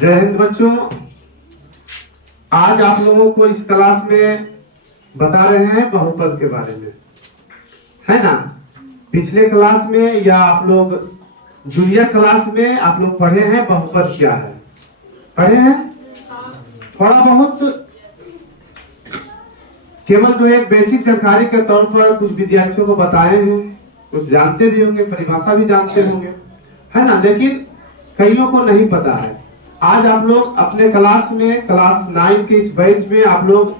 जय हिंद बच्चों। आज आप लोगों को इस क्लास में बता रहे हैं बहुपद के बारे में, है ना। पिछले क्लास में या आप लोग जूनियर क्लास में आप लोग पढ़े हैं बहुपद क्या है, पढ़े हैं थोड़ा बहुत। केवल जो एक बेसिक जानकारी के तौर पर कुछ विद्यार्थियों को बताए हैं, कुछ जानते भी होंगे, परिभाषा भी जानते होंगे, है ना। लेकिन कईयों को नहीं पता है। आज आप लोग अपने क्लास में क्लास 9 के इस बैच में आप लोग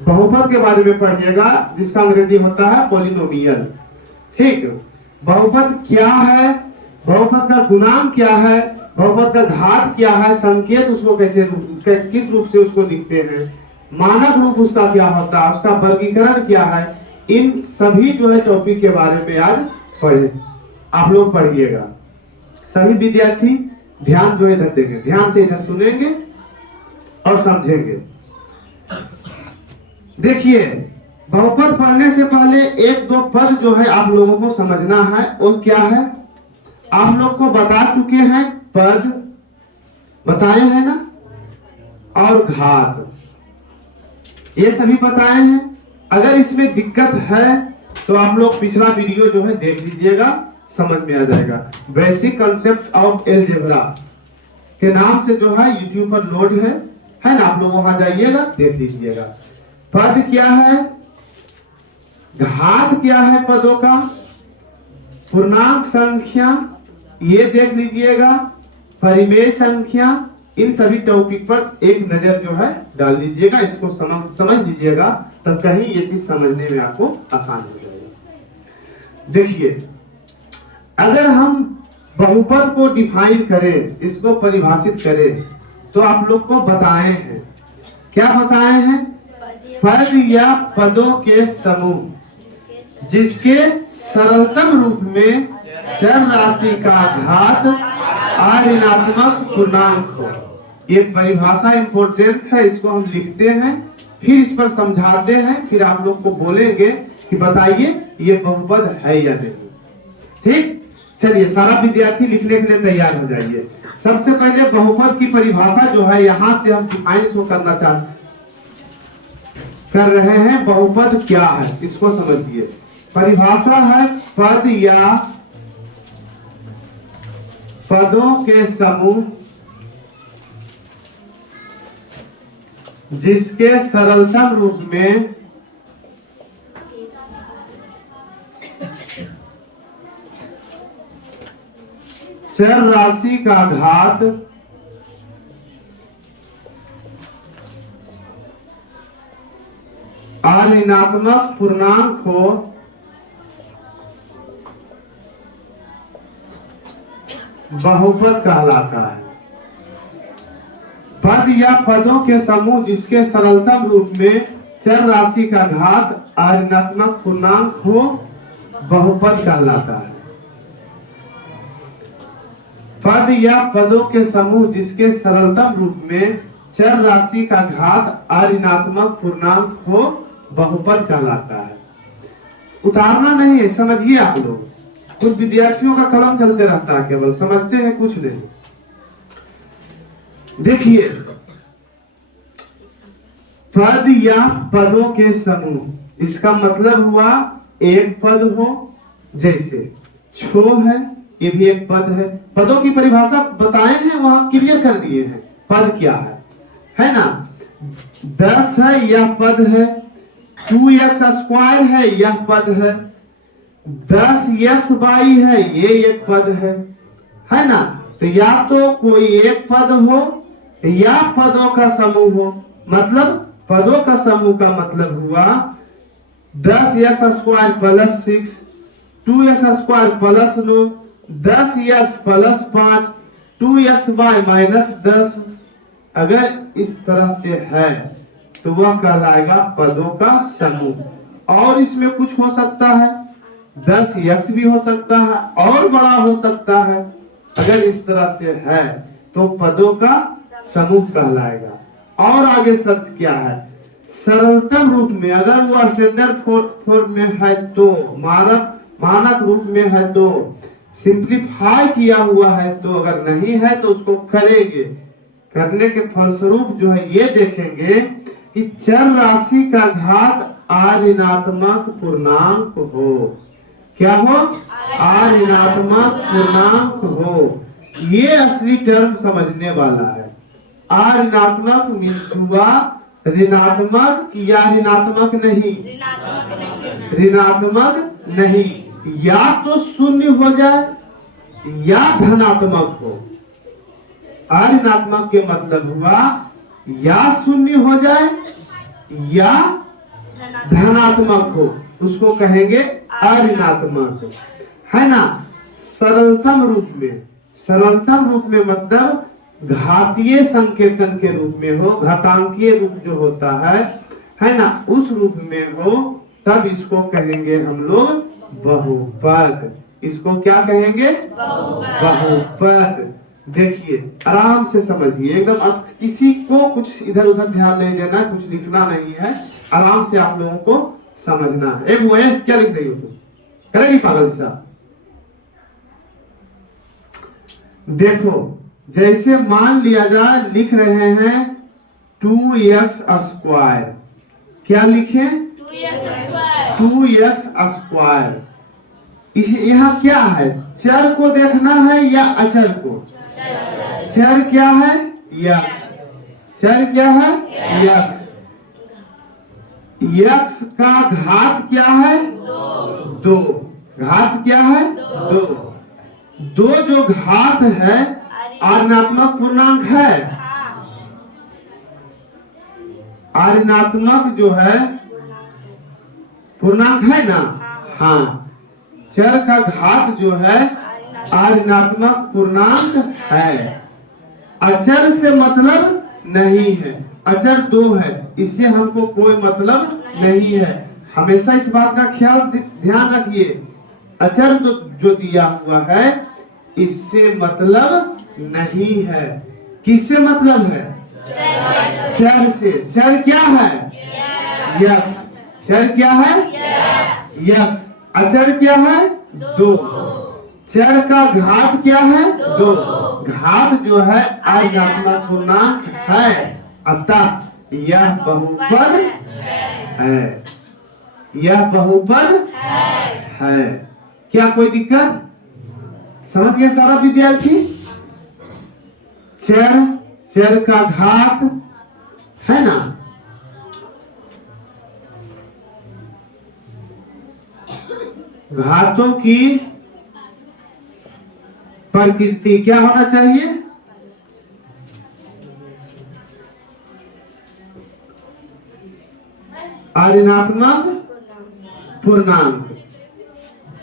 बहुपद के बारे में पढ़िएगा, जिसका अंग्रेजी होता है पॉलिनोमियल। ठीक, बहुपद क्या है, बहुपद का गुणांक क्या है, बहुपद का घात क्या है, संकेत उसको कैसे किस रूप से उसको लिखते हैं, मानक रूप उसका क्या होता है, उसका वर्गीकरण क्या है, इन सभी जो है टॉपिक के बारे में आज पढ़े आप लोग पढ़िएगा। सभी विद्यार्थी ध्यान जो इधर देंगे, ध्यान से इधर सुनेंगे और समझेंगे। देखिए, बहुपद पढ़ने से पहले एक दो पद जो है आप लोगों को समझना है। वो क्या है, आप लोग को बता चुके हैं, पद बताए हैं ना, और घात ये सभी बताए हैं। अगर इसमें दिक्कत है तो आप लोग पिछला वीडियो जो है देख लीजिएगा, समझ में आ जाएगा। बेसिक कंसेप्ट ऑफ अलजेब्रा के नाम से जो है यूट्यूब पर लोड है ना, आप लोग वहां जाइएगा, देख लीजिएगा। पद क्या है, घात क्या है, पदों का पूर्णांक संख्या ये देख लीजिएगा, परिमेय संख्या, इन सभी टॉपिक पर एक नजर जो है डाल लीजिएगा। इसको समझ लीजिएगा, तब कहीं ये चीज समझने में आपको आसान हो जाएगा। देखिए, अगर हम बहुपद को डिफाइन करें, इसको परिभाषित करें, तो आप लोग को बताए हैं, क्या बताए हैं, पद या पदों के समूह जिसके सरलतम रूप में चर राशि का घात अऋणात्मक पूर्णांक हो। ये परिभाषा इंपॉर्टेंट है, इसको हम लिखते हैं, फिर इस पर समझाते हैं, फिर आप लोग को बोलेंगे कि बताइए ये बहुपद है या नहीं। ठीक, चलिए सारा विद्यार्थी लिखने के लिए तैयार हो जाइए। सबसे पहले बहुपद की परिभाषा जो है यहां से हम डिफाइन इसको करना कर रहे हैं। बहुपद क्या है इसको समझिए। परिभाषा है पद या पदों के समूह जिसके सरलतम रूप में चर राशि का घात अऋणात्मक पूर्णांक हो बहुपद कहलाता है। पद या पदों के समूह जिसके सरलतम रूप में चर राशि का घात अऋणात्मक पूर्णांक हो बहुपद कहलाता है। पद या पदों के समूह जिसके सरलतम रूप में चर राशि का घात अऋणात्मक पूर्णांक हो बहुपद कहलाता है। उतारना नहीं है, समझिए आप लोग। कुछ विद्यार्थियों का कलम चलते रहता है, केवल समझते हैं, कुछ नहीं। देखिए, पद या पदों के समूह, इसका मतलब हुआ एक पद हो, जैसे छो है, ये भी एक पद है। पदों की परिभाषा बताए हैं, वहां क्लियर कर दिए हैं पद क्या है ना। 10 है, यह पद है। 2x² है, यह पद है। 10xy है, ये एक पद है ना। तो या तो कोई एक पद हो या पदों का समूह हो। मतलब पदों का समूह का मतलब हुआ 10x² + 6, 2x² + 9, 10x + 5, 2xy - 10। अगर इस तरह से है तो वह कहलाएगा पदों का समूह। और इसमें कुछ हो सकता है, 10x भी हो सकता है और बड़ा हो सकता है। अगर इस तरह से है तो पदों का समूह कहलाएगा। और आगे शब्द क्या है, सरलतम रूप में, अगर वो स्टैंडर्ड फॉर्म में है तो, मानक रूप में है तो, सिंप्लीफाई किया हुआ है, तो अगर नहीं है तो उसको करेंगे। करने के फलस्वरूप जो है ये देखेंगे कि चर राशि का घात ऋणात्मक पूर्णांक हो। क्या हो? ऋणात्मक पूर्णांक हो। ये असली टर्म समझने वाला है। ऋणात्मक मीन्स हुआ ऋणात्मक या ऋणात्मक नहीं? ऋणात्मक नहीं। या तो शून्य हो जाए या धनात्मक हो। ऋणात्मक के मतलब हुआ या शून्य हो जाए या धनात्मक हो, उसको कहेंगे अऋणात्मक, है ना। सरलतम रूप में मतलब घातीय संकेतन के रूप में हो, घातांकीय रूप जो होता है ना, उस रूप में हो, तब इसको कहेंगे हम लोग बहुपद। इसको क्या कहेंगे? बहुपद। देखिए आराम से समझिए, एकदम किसी को कुछ इधर उधर ध्यान नहीं देना है, कुछ लिखना नहीं है, आराम से आप लोगों को समझना है। एक वो है, क्या लिख रही हो तुम? करेगी पागल सा। देखो जैसे मान लिया जाए, लिख रहे हैं 2x²। क्या लिखे? 2x²। यहाँ क्या है? चर को देखना है या अचर को? चर क्या है? यक्स। चर क्या है? यक्स। यक्स का घात क्या है? 2। घात क्या है? 2। 2 जो घात है ऋणात्मक पूर्णांक है। ऋणात्मक जो है पूर्णांक है ना। हाँ, चर का घात जो है ऋणात्मक पूर्णांक है। अचर से मतलब नहीं है, अचर 2 है, इससे हमको कोई मतलब नहीं है। हमेशा इस बात का ख्याल ध्यान रखिए, अचर तो जो दिया हुआ है इससे मतलब नहीं है। किससे मतलब है? चर से। चर क्या है? यक्स। चर क्या है? यक्स। अचर क्या है? 2। चर का घात क्या है? 2। घात जो है ऋणात्मक पूर्णांक है, अतः यह बहुपद है। यह बहुपद है। क्या कोई दिक्कत? समझ गए सारा विद्यार्थी? चर का घात है ना, घातों की प्रकृति क्या होना चाहिए? ऋणात्मक पूर्णांक।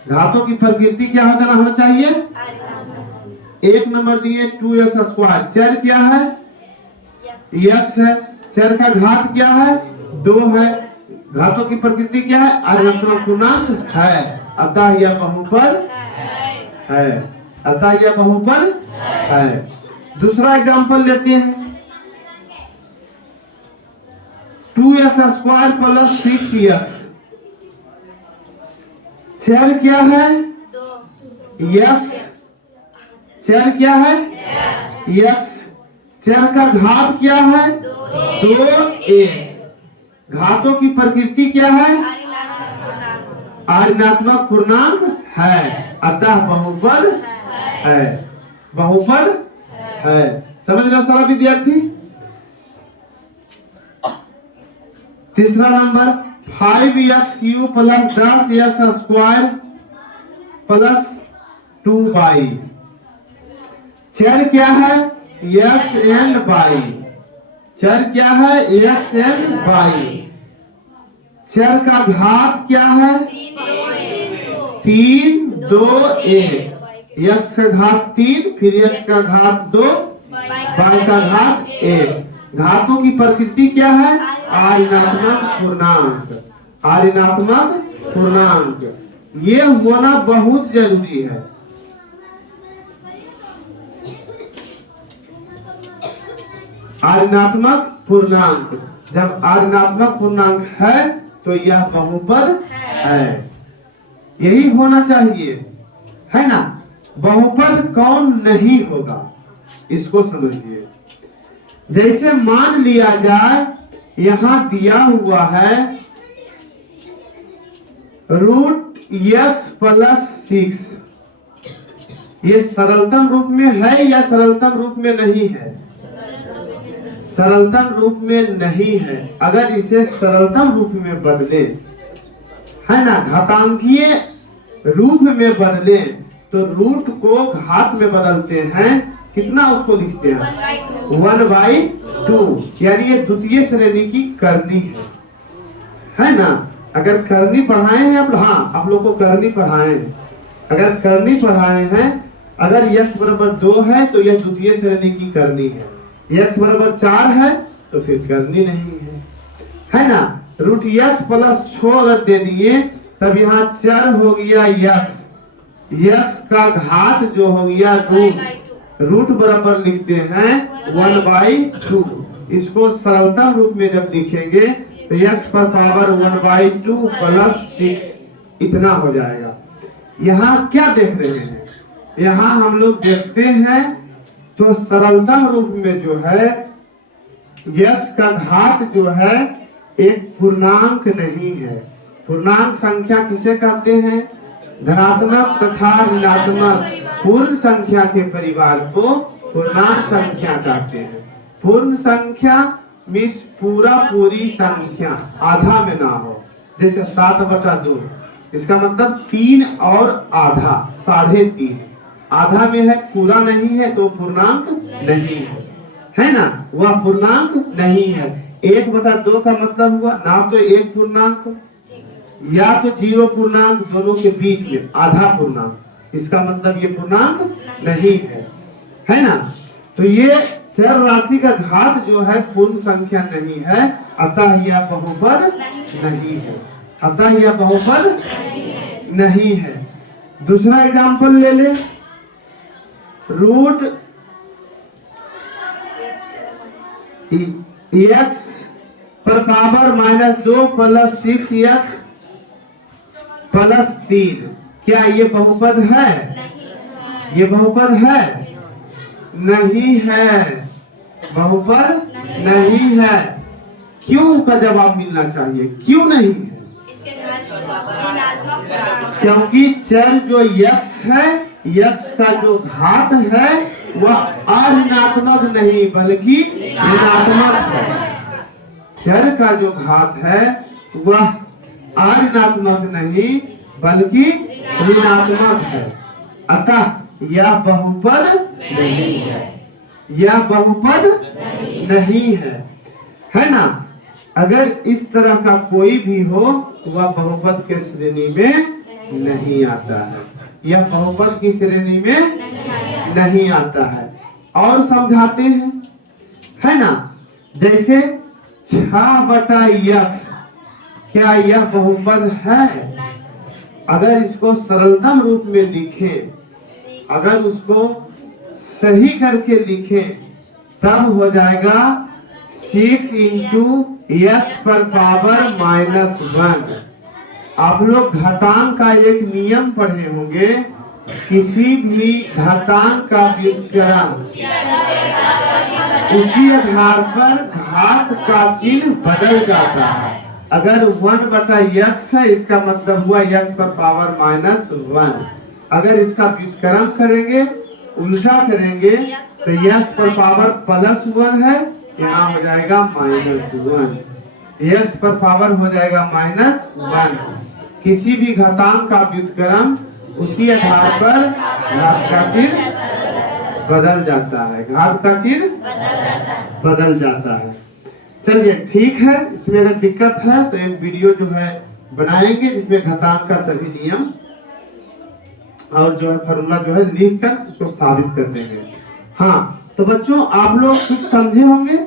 घातों की प्रकृति क्या होना चाहिए? 1 नंबर दिए 2x²। चर क्या है? यक्स है। चर का घात क्या है? 2 है। घातों की प्रकृति क्या है? ऋणात्मक पूर्णांक है, अतः यह बहुपद है। अतः यह बहुपद है। दूसरा एग्जांपल लेते हैं, 2x² + 6x। चर क्या है? यक्स। चर क्या है? यक्स। चर का घात क्या है? 2a। घातों की प्रकृति क्या है? ऋणात्मक पूर्णांक है, अतः बहुपद है। बहुपद है। समझ रहे हो सारा विद्यार्थी? तीसरा नंबर 5x³ + 10x² + 2y। चर क्या है? x and y। चर क्या है? x and y। चर का घात क्या है? 3 2a। x का घात 3, फिर x का घात 2, y का घात 1। घातों की प्रकृति क्या है? ऋणात्मक पूर्णांक। ऋणात्मक पूर्णांक ये होना बहुत जरूरी है। ऋणात्मक पूर्णांक, जब ऋणात्मक पूर्णांक है तो यह बहुपद है। यही होना चाहिए, है ना। बहुपद कौन नहीं होगा, इसको समझिए। जैसे मान लिया जाए यहां दिया हुआ है √x+6, ये सरलतम रूप में है या सरलतम रूप में नहीं है? सरलतम रूप में नहीं है। अगर इसे सरलतम रूप में बदले, है ना, घातांकीय रूप में बदले, तो रूट को घात में बदलते हैं, कितना उसको लिखते हैं 1/2, यानी ये द्वितीय श्रेणी की करनी है ना। अगर करनी पढ़ाए हैं आप, हाँ आप लोग को करनी पढ़ाए हैं, अगर करनी पढ़ाए हैं, अगर x बराबर 2 है तो यह द्वितीय श्रेणी की करनी है, x बराबर 4 है तो फिर करनी नहीं है ना। √x+6 अगर दे दिए तब यहाँ चर हो गया x का घात जो हो गया रूट बराबर लिखते हैं 1/2। इसको सरलतम रूप में जब लिखेंगे तो x पर पावर 1/2 + 6 इतना हो जाएगा। यहाँ क्या देख रहे हैं, यहाँ हम लोग देखते हैं तो सरलतम रूप में जो है x का घात जो है एक पूर्णांक नहीं है। पूर्णांक संख्या किसे कहते हैं? धनात्मक तथा ऋणात्मक पूर्ण संख्या के परिवार को पूर्णांक संख्या कहते हैं। पूर्ण संख्या मीन्स पूरी संख्या, आधा में ना हो, जैसे 7/2, इसका मतलब 3 और आधा 3.5, आधा में है पूरा नहीं है तो पूर्णांक नहीं है ना, वह पूर्णांक नहीं है। 1/2 का मतलब हुआ ना तो एक पूर्णांक या तो 0 पूर्णांक, दोनों के बीच में आधा पूर्णांक, इसका मतलब ये पूर्णांक नहीं है ना। तो ये चर राशि का घात जो है पूर्ण संख्या नहीं है, अतः यह बहुपद नहीं है, अतः यह बहुपद नहीं है। दूसरा एग्जांपल ले ले, √x पर पावर -2 + 6x + 3, क्या ये बहुपद है? ये बहुपद है? नहीं है, बहुपद नहीं है। क्यों का जवाब मिलना चाहिए, क्यों नहीं है? क्योंकि चर जो x है, x का जो घात है वह अऋणात्मक नहीं बल्कि ऋणात्मक है। चर का जो घात है वह अऋणात्मक नहीं बल्कि ऋणात्मक है, अतः यह बहुपद नहीं है, यह बहुपद नहीं है ना। अगर इस तरह का कोई भी हो तो वह बहुपद के श्रेणी में नहीं आता है, यह बहुपद की श्रेणी में नहीं आता है। और समझाते हैं, है ना, जैसे 6/x, क्या यह बहुपद है? अगर इसको सरलतम रूप में लिखें, अगर उसको सही करके लिखें तब हो जाएगा 6 × x पर पावर -1। आप लोग घातांक का एक नियम पढ़े होंगे, किसी भी घातांक का व्युत्क्रम उसी आधार पर घात का चिन्ह बदल जाता है। अगर 1/x है इसका मतलब हुआ x पर पावर -1। अगर इसका व्युत्क्रम करेंगे, उल्टा करेंगे तो x पर पावर +1 है, यहाँ हो जाएगा -1, x पर पावर हो जाएगा -1। किसी भी घातांक का व्युत्क्रम उसी आधार पर घात का चिन्ह बदल जाता है, घात का चिन्ह बदल जाता है। चलिए ठीक है, इसमें अगर दिक्कत है तो एक वीडियो जो है बनाएंगे जिसमें घातांक का सभी नियम और जो है फॉर्मूला जो है लिख कर उसको साबित कर देंगे। हाँ तो बच्चों आप लोग कुछ समझे होंगे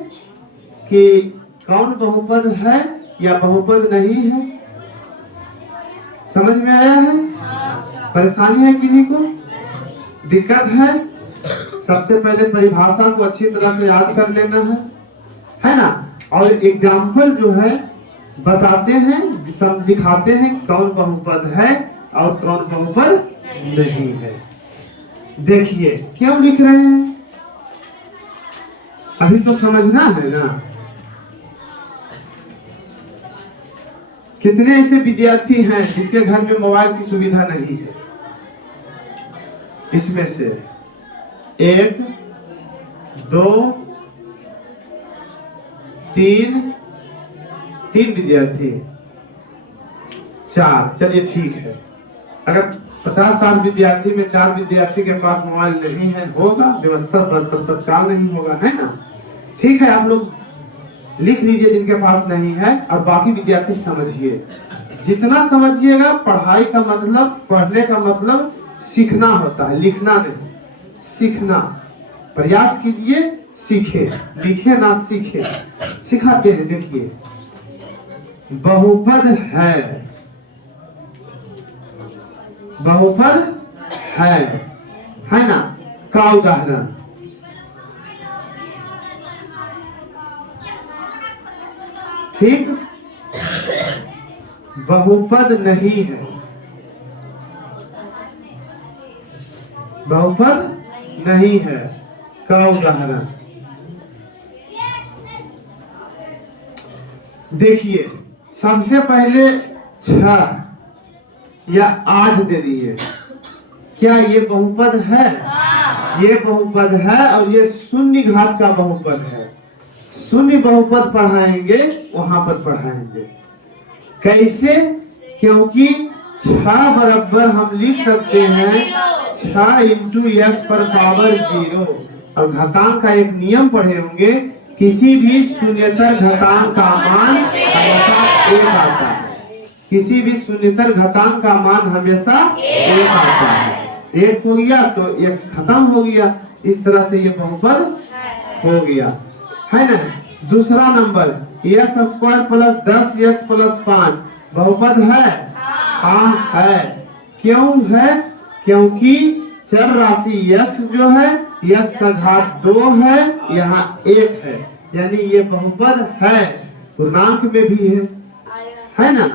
कि कौन बहुपद है या बहुपद नहीं है, समझ में आया है? परेशानी है किन्हीं को, दिक्कत है? सबसे पहले परिभाषा को अच्छी तरह से याद कर लेना है ना, और एग्जाम्पल जो है बताते हैं, सब दिखाते हैं कौन बहुपद है और कौन बहुपद नहीं है। देखिए क्यों लिख रहे हैं, अभी तो समझना है ना। कितने ऐसे विद्यार्थी हैं जिसके घर में मोबाइल की सुविधा नहीं है? इसमें से 1 2 3 विद्यार्थी, 4, चलिए ठीक है। अगर 50-60 विद्यार्थी में 4 विद्यार्थी के पास मोबाइल नहीं है, होगा व्यवस्था तत्काल नहीं होगा, है ना। ठीक है, आप लोग लिख लीजिए जिनके पास नहीं है, और बाकी विद्यार्थी समझिए। जितना समझिएगा, पढ़ाई का मतलब, पढ़ने का मतलब सीखना होता है, लिखना नहीं, सीखना। प्रयास कीजिए, सीखे, लिखे ना सीखे। सिखाते हैं, देखिए बहुपद है ना। का उदाहरण, ठीक, बहुपद नहीं है, बहुपद नहीं है का उदाहरण। देखिए सबसे पहले 6 या 8 दे दिए, क्या ये बहुपद है? ये बहुपद है, और ये शून्य घात का बहुपद है। शून्य बहुपद पढ़ाएंगे, वहां पर पढ़ाएंगे। कैसे? क्योंकि 6 बराबर हम लिख सकते हैं 6 इंटू x पर पावर 0। और घातांक का एक नियम पढ़े होंगे, किसी भी शून्यतर घातांक का मान हमेशा 1 आता है। किसी भी शून्यतर घातांक का मान हमेशा 1 आता है। 1 हो गया तो x खत्म हो गया। इस तरह से ये बहुपद हो गया, है ना। दूसरा number, x² plus 10x plus 5 बहुपद है? हाँ है। क्यों है? क्योंकि चर राशि x जो है, x का घात 2 है, यहाँ 1 है, यानी ये बहुपद है। पूर्णांक में भी है ना।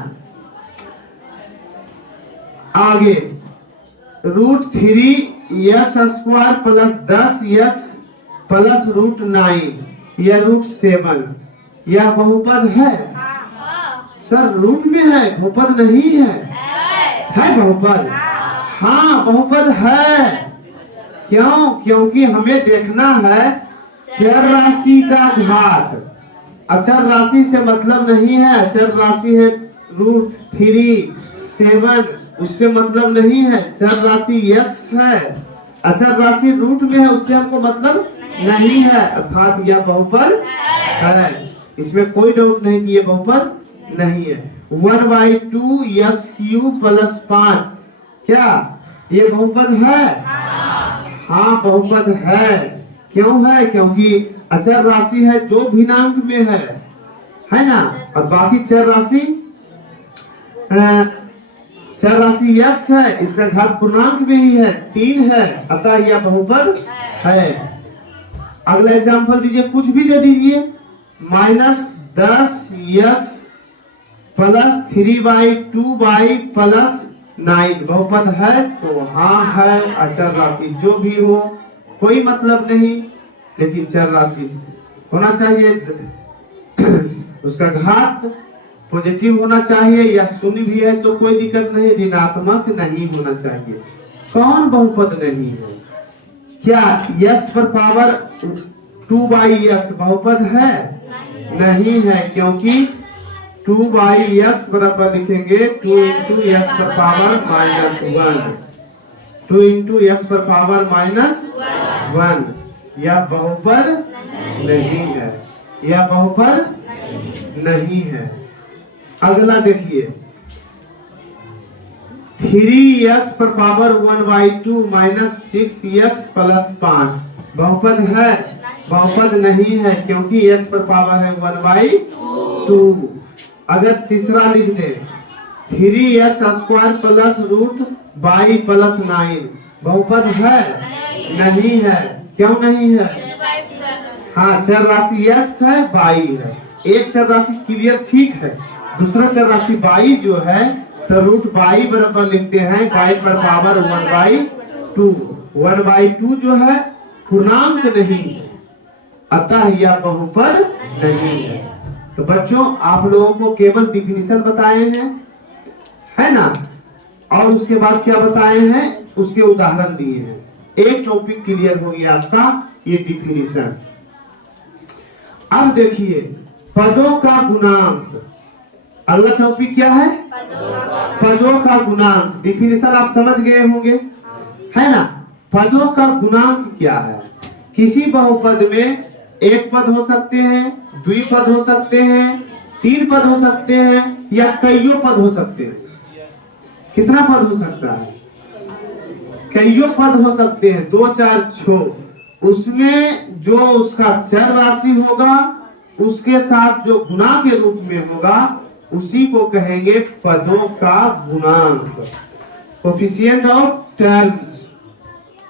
आगे √3x² प्लस 10x प्लस √9 या √7, यह बहुपद है? सर रूट में है, बहुपद नहीं है। है बहुपद? हाँ बहुपद है। क्यों? क्योंकि हमें देखना है चर राशि का घात। अचर राशि से मतलब नहीं है, अचर राशि है √3, 7, उससे मतलब नहीं है। चर राशि x है, अचर राशि रूट में है, उससे हमको मतलब नहीं है, अर्थात यह बहुपद है। इसमें कोई डाउट नहीं कि यह बहुपद नहीं है। 1/2x³ प्लस 5, क्या ये बहुपद है? हाँ बहुपद है। क्यों है? क्योंकि अचर राशि है जो भिन्नांक में है ना। और बाकी चर राशि x है, इसका घात पूर्णांक में ही है, 3 है, अतः यह बहुपद है। अगला एग्जांपल दीजिए, कुछ भी दे दीजिए। -10x प्लस 3/2 प्लस 9 बहुपद है? तो हाँ है। अचर राशि जो भी हो, कोई मतलब नहीं, लेकिन चर राशि होना चाहिए, उसका घात पॉजिटिव होना चाहिए, या शून्य भी है तो कोई दिक्कत नहीं, ऋणात्मक नहीं होना चाहिए। कौन बहुपद नहीं है? क्या x पर पावर 2/x बहुपद है? नहीं है, क्योंकि 2/x बराबर लिखेंगे 2 इंटू x पर पावर -1, 2 इंटू x पर पावर -1। यह बहुपद नहीं है, यह बहुपद नहीं है। अगला देखिए, 3x पर पावर 1/2 -6x प्लस 5 बहुपद है? बहुपद नहीं है, क्योंकि x पर पावर है 1/2। अगर तीसरा लिख दे, 3x² प्लस √y प्लस 9 बहुपद है? नहीं है। क्यों नहीं है? हाँ चर राशि x है, y है। एक चर राशि क्लियर, ठीक है। दूसरा चर राशि y जो है, तो √y बराबर लिखते हैं y पर पावर 1/2। 1/2 जो है पूर्णांक नहीं है, अतः यह बहुपद नहीं है। तो बच्चों आप लोगों को केवल डिफिनीशन बताए हैं, है ना, और उसके बाद क्या बताए हैं, उसके उदाहरण दिए हैं। एक टॉपिक क्लियर हो गया आपका, ये डिफिनीशन। अब देखिए पदों का गुणांक, अगला टॉपिक क्या है, पदों का गुणांक। डिफिनीशन आप समझ गए होंगे, है ना। पदों का गुणांक क्या है, किसी बहुपद में एक पद हो सकते हैं, द्विपद हो सकते हैं, 3 पद हो सकते हैं, या कईयों पद हो सकते हैं। कितना पद हो सकता है, कईयों पद हो सकते हैं, 2 4 6। उसमें जो उसका चर राशि होगा उसके साथ जो गुणा के रूप में होगा उसी को कहेंगे पदों का गुणांक। Coefficient of terms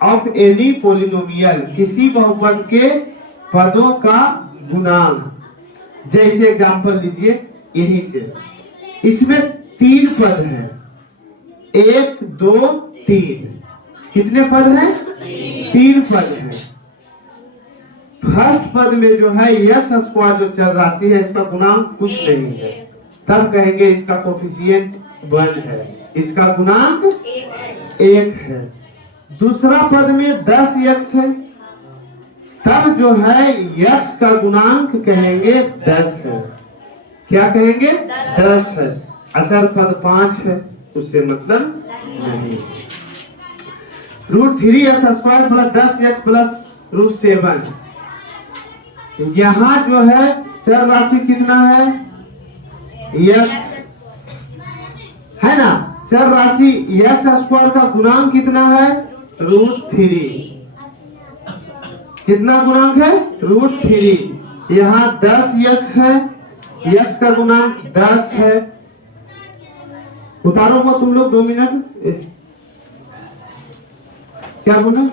of any polynomial, किसी बहुपद के पदों का गुणांक। जैसे एग्जांपल लीजिए यहीं से, इसमें 3 पद हैं, 1 2 3। कितने पद हैं, 3 पद हैं। फर्स्ट पद में जो है एक्स स्क्वायर जो चर राशि है इसका गुणांक कुछ नहीं है, तब कहेंगे इसका कोफिशिएंट 1 है, इसका गुणांक 1 है। दूसरा पद में 10 x है, तब जो है x का गुणांक कहेंगे 10 है। क्या कहेंगे, 10 है। अचर पद 5 है, उससे मतलब नहीं। √3x² plus 10x plus √7। यहाँ जो है चर राशि कितना है, x, है ना। चर राशि x² का गुणांक कितना है, √3। कितना गुणांक है, √3। यहाँ 10x है, x का गुणांक 10 है। उतारो वो तुम लोग 2 मिनट। क्या बोला,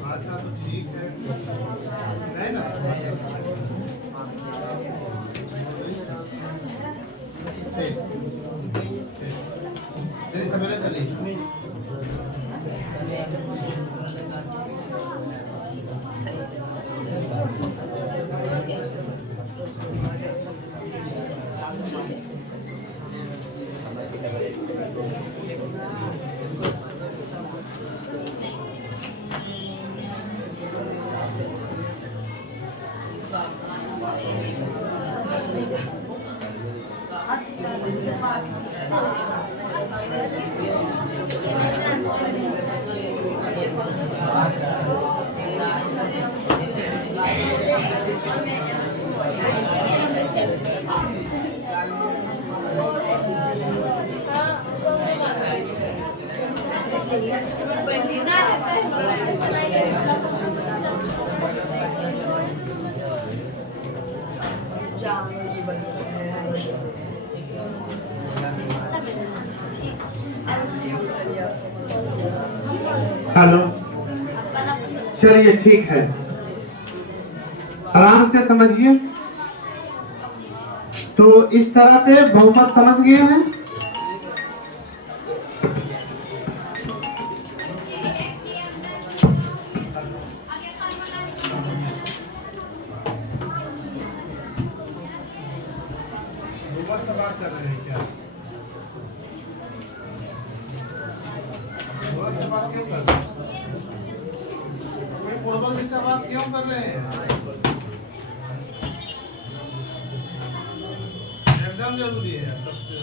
भाषा तो ठीक है ना। तेरी सवेरे चली हेलो, चलिए ठीक है, आराम से समझिए। तो इस तरह से बहुपद समझ गए हैं। बात कर रहे हैं क्या? बात क्यों कर रहे हैं? कोई पूर्वज जैसा बात क्यों कर रहे हैं? एकदम जरूरी है सबसे।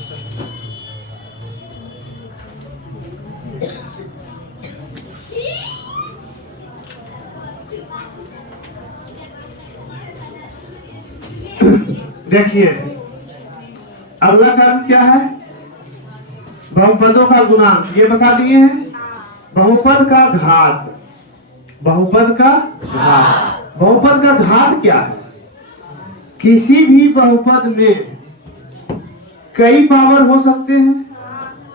देखिए, अगला टर्म क्या है? बहुपदों का गुणांक, ये बता दिए हैं। बहुपद का घात, बहुपद का घात, बहुपद का घात क्या है? किसी भी बहुपद में कई पावर हो सकते हैं,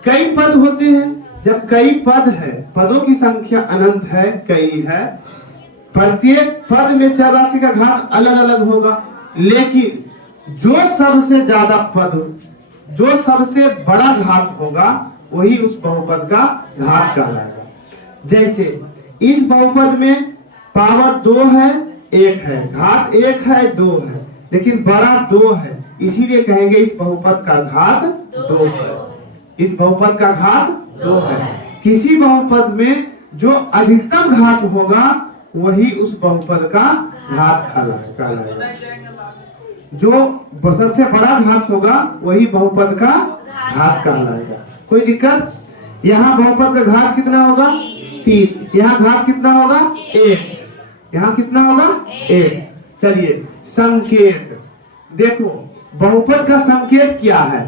कई पद होते हैं। जब कई पद है, पदों की संख्या अनंत है, कई है, प्रत्येक पद में चर राशि का घात अलग अलग होगा, लेकिन जो सबसे ज्यादा पद, जो सबसे बड़ा घात होगा, वही उस बहुपद का घात कहलाएगा। जैसे इस बहुपद में पावर 2 है, 1 है, घात 1 है, 2 है, लेकिन बड़ा 2 है, इसीलिए कहेंगे इस बहुपद का घात 2 है। इस बहुपद का घात 2 है। किसी बहुपद में जो अधिकतम घात होगा, वही उस बहुपद का घात कहलाएगा। जो सबसे बड़ा घात होगा, वही बहुपद का घात कहलाएगा। कोई दिक्कत? यहाँ बहुपद का घात कितना होगा? 3। यहाँ घात कितना होगा? 1। यहाँ कितना होगा? 1। चलिए, संकेत देखो, बहुपद का संकेत क्या है?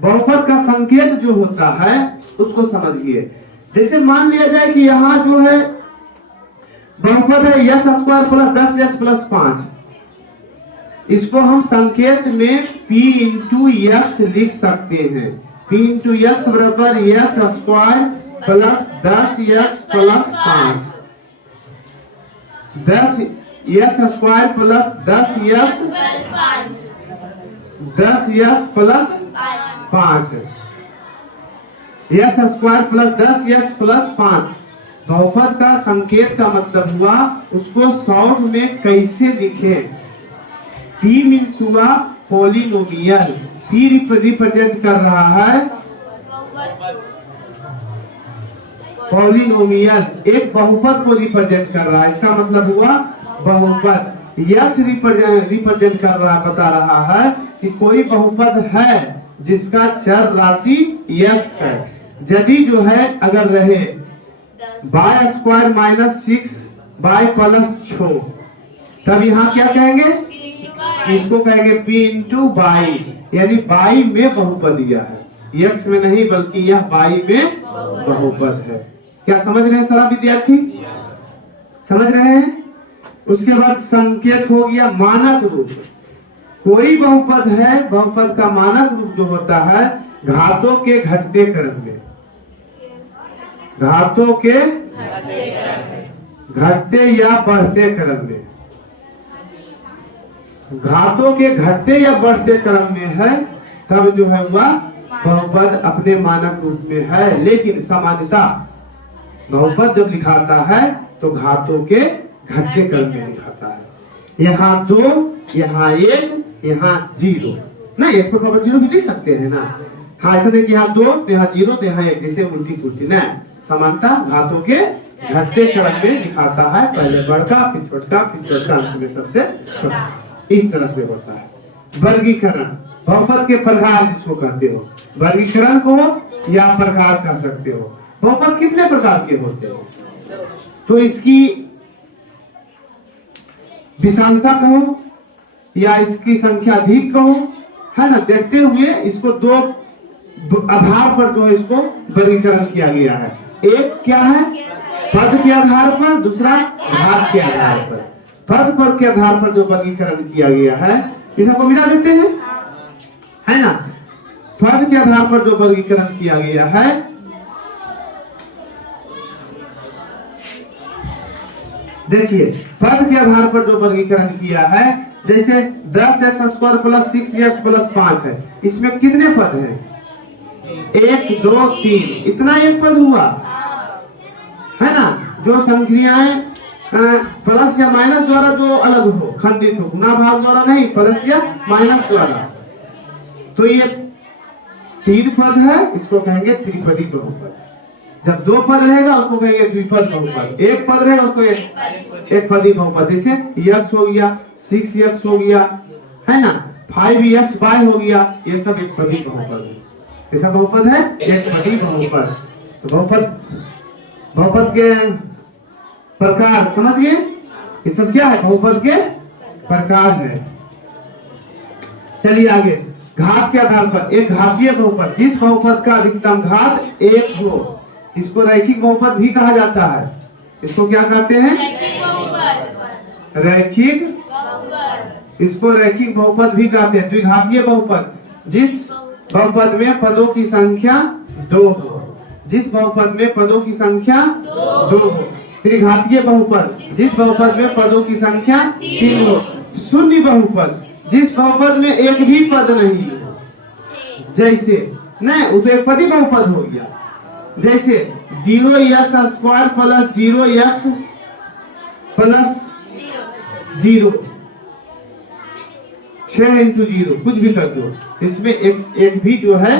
बहुपद का संकेत जो होता है उसको समझिए। जैसे मान लिया जाए कि यहाँ जो है बहुपद है यस स्क्वायर प्लस 10 प्लस 5, इसको हम संकेत में p इंटू यक्स लिख सकते हैं। p इंटू यक्स बराबर x square plus 10 x plus 5। 10 x square plus 10 x plus 5, x square plus 10 x plus 5। बहुपद का संकेत का मतलब हुआ उसको शॉर्ट में कैसे लिखे। P मीन्स हुआ पॉलिनोमियल, P रिप्रेजेंट कर रहा है पॉलिनोमियल, एक बहुपद को रिप्रेजेंट कर रहा है, इसका मतलब हुआ बहुपद। यक्स रिप्रेजेंट कर रहा, बता रहा है कि कोई बहुपद है जिसका चर राशि यक्स है। यदि जो है अगर रहे y square minus 6 y plus 6, तब यहाँ क्या कहेंगे? इसको कहेंगे p इंटू बाई, यानी बाई में बहुपद दिया है, यक्स में नहीं बल्कि यह बाई में बहुपद है। क्या समझ रहे हैं सारा विद्यार्थी? समझ रहे हैं? उसके बाद संकेत हो गया मानक रूप। कोई बहुपद है, बहुपद का मानक रूप जो होता है घातों के घटते क्रम में, घातों के घटते या बढ़ते क्रम में, घातों के घटते या बढ़ते क्रम में है, तब जो है वह बहुपद अपने मानक रूप में है। लेकिन सामान्यता बहुपद जब लिखाता है तो घातों के घटते क्रम में लिखाता है। यहाँ 2, यहाँ 1, यहाँ 0। नहीं, इसको पावर 0 भी लिख सकते हैं ना। हाँ, ऐसा नहीं कि यहाँ 2 तो यहाँ 0 तो यहाँ 1, जैसे उल्टी पुल्टी ना। समानता घातों के घटते क्रम में दिखाता है, पहले बड़का फिर छोटका फिर चौथा अंत में सबसे छोटा, इस तरह से होता है। वर्गीकरण, बहुपद के प्रकार जिसको कहते हो, वर्गीकरण को या प्रकार कह सकते हो। बहुपद कितने प्रकार के होते हैं? तो इसकी विषमता कहो या इसकी संख्या अधिक कहो, है ना। देखते हुए इसको दो आधार पर जो है इसको वर्गीकरण किया गया है। एक क्या है? पद के आधार पर, दूसरा घात के आधार पर। पद पर के आधार पर जो वर्गीकरण किया गया है, इस सबको मिला देते हैं, है ना। पद के आधार पर जो वर्गीकरण किया गया है, देखिए पद के आधार पर जो वर्गीकरण किया है, जैसे 10x² + 6x + 5 है, इसमें कितने पद हैं? 1 2 3, इतना एक पद हुआ, है ना। जो संख्याएं प्लस या माइनस द्वारा जो अलग हो, खंडित हो, गुना भाग द्वारा नहीं, प्लस या माइनस द्वारा, तो ये 3 पद है, इसको कहेंगे त्रिपदी बहुपद। जब 2 पद रहेगा उसको कहेंगे द्विपद बहुपद, 1 पद रहेगा उसको एक पदी बहुपद। जैसे x हो गया, 6x हो गया, है ना, 5xy हो गया, ये सब एक पदी बहुपद है। कैसा बहुपद है? एक पदी बहुपद। तो बहुपद के प्रकार समझ गए? ये सब क्या है? बहुपद के प्रकार है। चलिए आगे, घात के आधार पर एक घातीय बहुपद, जिस बहुपद का अधिकतम घात 1 हो, इसको रैखिक बहुपद भी कहा जाता है। इसको क्या कहते हैं? रैखिक, इसको रैखिक बहुपद भी कहते हैं। द्विघातीय बहुपद, जिस बहुपद में पदों की संख्या 2 हो, जिस बहुपद में पदों की संख्या 2 हो। त्रिघातीय बहुपद, जिस बहुपद में पदों की संख्या 3 हो। शून्य बहुपद, जिस बहुपद में एक भी पद नहीं हो, जैसे नहीं, उसे एक पदी बहुपद हो गया। जैसे 0x² + 0x + 0, 6 × 0, कुछ भी कर दो, इसमें एक भी जो है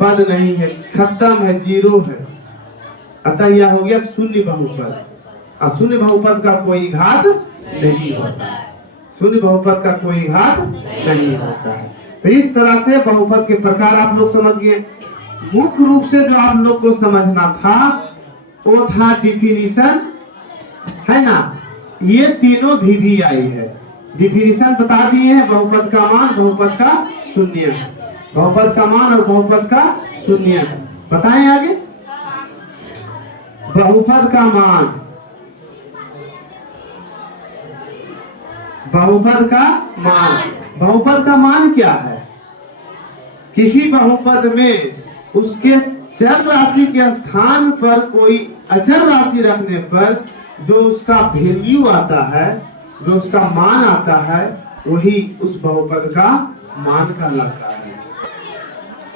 पद नहीं है, खत्म है, 0 है। अतः यह हो गया शून्य बहुपद। और शून्य बहुपद का कोई घात नहीं होता, शून्य बहुपद का कोई घात नहीं होता है। तो इस तरह से बहुपद के प्रकार आप लोग समझ गए। मुख्य रूप से जो आप लोग को समझना था वो था डिफिनीशन, है ना। ये तीनों भी आई है। डिफिनीशन बता दिए हैं, बहुपद का मान, बहुपद का शून्य, बहुपद का मान और बहुपद का शून्य। बताएं आगे। बहुपद का मान, बहुपद का मान, बहुपद का मान क्या है? किसी बहुपद में उसके चर राशि के स्थान पर कोई अचर राशि रखने पर जो उसका वैल्यू आता है, जो उसका मान आता है, वही उस बहुपद का मान कहलाता है।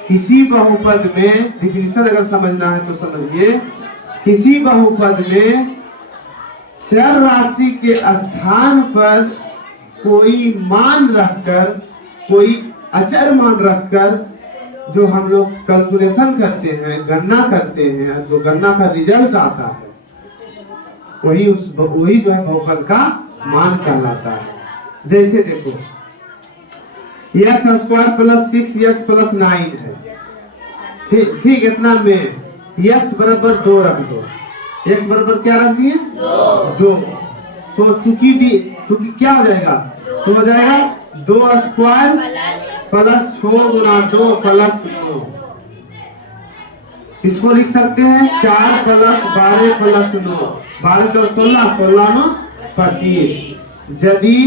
किसी बहुपद में, डिफिनीशन अगर समझना है तो समझिए, किसी बहुपद में चर राशि के स्थान पर कोई मान रखकर, कोई अचर मान रखकर जो हम लोग कैलकुलेशन करते हैं, गणना करते हैं, जो गणना का रिजल्ट आता है, वही जो है बहुपद का मान कहलाता है। जैसे देखो x² + 6x + 9 है, ठीक, इतना में x = 2 रख दो। x बराबर क्या रख दिए? 2। तो चूंकि क्या हो जाएगा? तो हो जाएगा 2² + 6 × 2 + 9। इसको लिख सकते हैं 4 + 12 + 9, 12 + 16, 16 × 25। यदि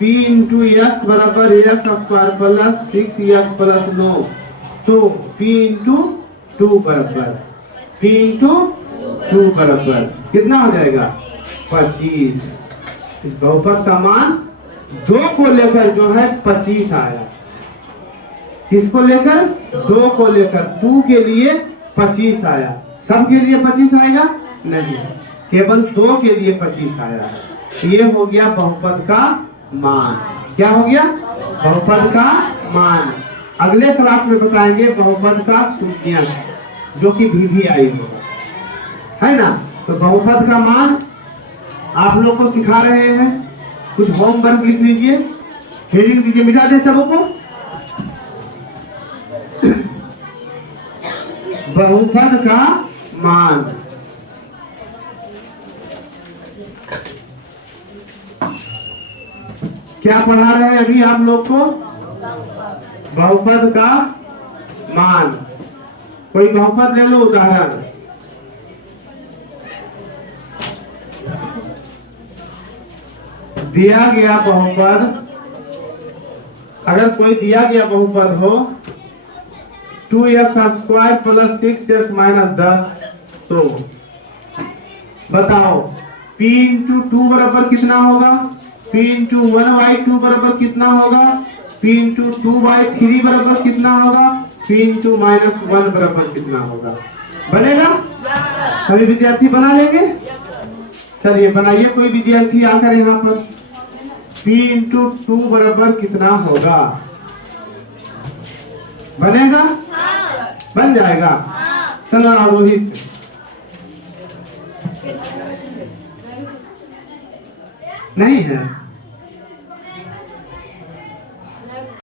p × x बराबर x² + 6x + 9, तो p × 2 बराबर, p × 2 बराबर कितना हो जाएगा? 25। इस बहुपद का मान 2 को लेकर जो है 25 आया। किसको लेकर? 2 को लेकर। 2 के लिए 25 आया। सब के लिए 25 आएगा नहीं, केवल 2 के लिए 25 आया। ये हो गया बहुपद का मान। क्या हो गया? बहुपद का मान। अगले क्लास में बताएंगे बहुपद का सूचकांक, जो कि VVI है ना। तो बहुपद का मान आप लोग को सिखा रहे हैं। कुछ होमवर्क लिख लीजिए, हेडिंग दीजिए, मिटा दे सबको। बहुपद का मान। क्या पढ़ा रहे हैं अभी आप लोग को? बहुपद का मान। कोई बहुपद ले लो उदाहरण। दिया गया बहुपद, अगर कोई दिया गया बहुपद हो 2x² + 6x - 10, तो बताओ p × 2 बराबर कितना होगा? p × 1/2 बराबर कितना होगा? p × 2/3 बराबर कितना होगा? p × -1 बराबर कितना होगा? बनेगा? सभी विद्यार्थी बना लेंगे? चलिए बनाइए, कोई विद्यार्थी आकर यहाँ पर। p × 2 बराबर कितना होगा? बनेगा? बन जाएगा। चलो रोहित। नहीं है।